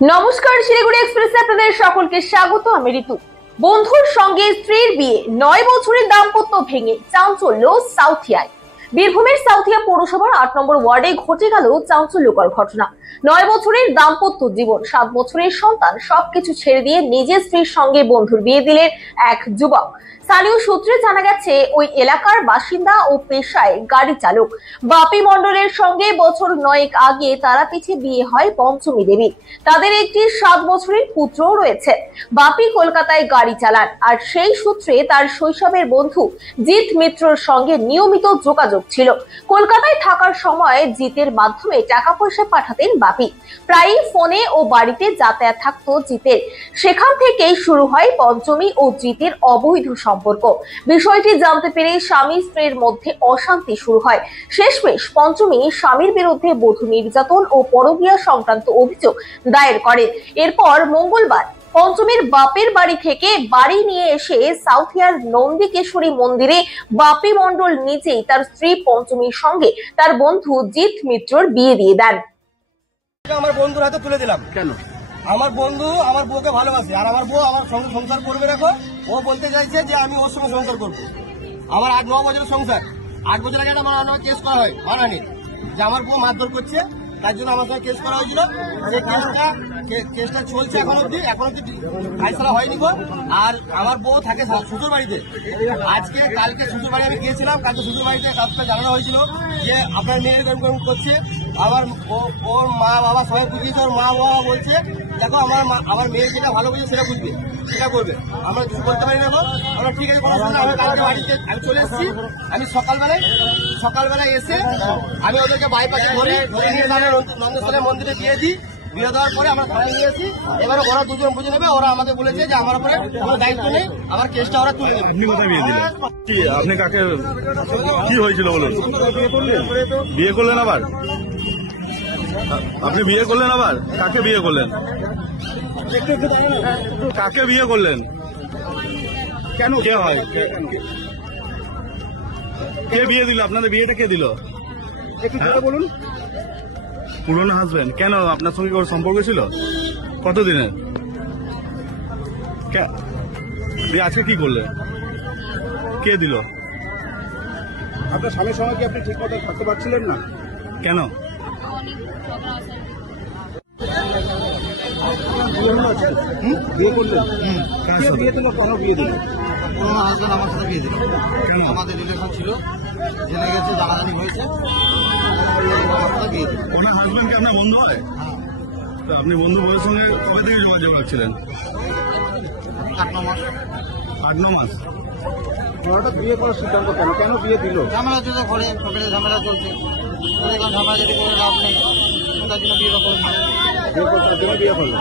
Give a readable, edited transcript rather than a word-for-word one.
নমস্কার, শিলিগুড়ি এক্সপ্রেসে আপনাদের সকলকে স্বাগত। আমি ঋতু। বন্ধুর সঙ্গে স্ত্রীর বিয়ে, 9 বছরের দাম্পত্য ভেঙে চাঞ্চল্য সাউথিয়ায়। বীরভূমের সাউথিয়া পৌরসভার 8 নম্বর ওয়ার্ডে ঘটে গেল চাঞ্চল্যকর ঘটনা। 9 বছরের দাম্পত্য জীবন, 7 বছরের সন্তান, সবকিছু ছেড়ে দিয়ে নিজের স্ত্রীর সঙ্গে বন্ধুর বিয়ে দিলেন এক যুবক। স্থানীয় সূত্রে জানা গেছে, ওই এলাকার বাসিন্দা ও পেশায় গাড়ি চালক বাপি মণ্ডলের সঙ্গে বছর 9 আগে তারাপীঠে বিয়ে হয় পঞ্চমী দেবী। তাদের একটি 7 বছরের পুত্রও রয়েছে। বাপি কলকাতায় গাড়ি চালান, আর সেই সূত্রে তার শৈশবের বন্ধু জিৎ মিত্রর সঙ্গে নিয়মিত যোগাযোগ ছিল। কলকাতায় থাকার সময় জিতের মাধ্যমে টাকা পয়সা পাঠাতেন বাপি। প্রায়ই ফোনে ও বাড়িতে যাতায়াত থাকতো জিতের। সেখান থেকেই শুরু হয় পঞ্চমী ও জিতের অবৈধ সম্পর্ক। বিষয়টি জানতে পেরে স্বামী স্ত্রীর মধ্যে অশান্তি শুরু হয়। শেষমেশ পঞ্চমী স্বামীর বিরুদ্ধে বধূ নির্যাতন ও পরকীয়া সংক্রান্ত অভিযোগ দায়ের করেন। এরপর মঙ্গলবার পঞ্চমীর বাপের বাড়ি থেকে বাড়ি নিয়ে এসে সাউথিয়ার নন্দিকেশ্বরী মন্দিরে বাপি মণ্ডল নিজেই তার স্ত্রী পঞ্চমীর সঙ্গে তার বন্ধু জিৎ মিত্রর বিয়ে দিয়ে দেন। আমার বন্ধুর হাতে তুলে দিলাম। কেন? আমার বন্ধু আমার বউকে ভালোবাসে, আর আমার বউ আমার সঙ্গে সংসার করবে। দেখো, ও বলতে চাইছে যে আমি ওর সঙ্গে সংসার করবো। আমার 8-9 বছরের সংসার। 8 বছর আগে আমার কেস করা হয় মানহানি, যে আমার বউ মারধর করছে, তার জন্য আমার সঙ্গে কেস করা হয়েছিল। সেই কেসটা চলছে এখন অব্দি ফাইসলা হয়নি গো। আর আমার বউ থাকে শ্বশুর বাড়িতে। কালকে শ্বশুর বাড়ি আমি গিয়েছিলাম। কালকে শ্বশুর বাড়িতে কাজটা জানানো হয়েছিল যে আপনার মেয়ের গরম করছে। আবার ওর মা বাবা সবাই বুঝিয়েছে। ওর মা বাবা বলছে, দেখো আমার মেয়ে যেটা ভালো বুঝে সেটা বুঝবে, সেটা করবে। আমরা কিছু বলতে পারি না। আমরা ঠিক আছে, কোনো সমস্যা হবে। কালকে বাড়িতে আমি চলে এসেছি। আমি সকালবেলায় এসে আমি ওদেরকে বাইপাসে ধরে নিয়ে নন্দেশ্বরের মন্দিরে দিয়ে দিই। বিয়ে দেওয়ার পরে আমরা থানায় নিয়ে আসি। এবারে ওরা দুজন বুঝে নেবে। ওরা আমাদের বলেছে যে আমার উপরে কোনো দায়িত্ব নেই, আমার কেসটা ওরা তুলে নেবে। আপনি কোথায় বিয়ে দিলেন? আপনি কাকে, কি হয়েছিল বলুন? বিয়ে করলেন আবার? আপনি বিয়ে করলেন আবার? কাকে বিয়ে করলেন? কাকে বিয়ে করলেন? কেন? কে হয়? কে বিয়ে দিল? আপনাদের বিয়েটা কে দিল? বলুন। পুরনো হাজবেন্ড? কেন, আপনার সঙ্গে ওর সম্পর্ক ছিল কতদিনের? আজকে কি করলেন? কে দিল? আপনার স্বামীর সঙ্গে কি আপনি ঠিক মতো থাকতে পারছিলেন না? কেন? বিয়ে করলেন? বিয়ে দিল? কোনো বিয়ে দিল? পুরোনো হাজবেন্ড আমার সাথে বিয়ে দিল। আমাদের রিলেশন ছিল, জেনে গেছে, জানাজানি হয়েছে। আপনার হাজবেন্ডকে আপনার বন্ধু হয়? তো আপনি বন্ধু বউয়ের সঙ্গে কবে থেকে যোগাযোগ রাখছিলেন? 8-9 মাস। 8-9 মাস। হঠাৎ বিয়ে করার সিদ্ধান্ত কেন বিয়ে দিল? ঝামেলা চলছে, ঘরে ফ্যামিলি ঝামেলা চলছে। ঝামেলা যদি করে লাভ নেই, তার জন্য বিয়ে করলাম। বিয়ে করতে বিয়ে করলো।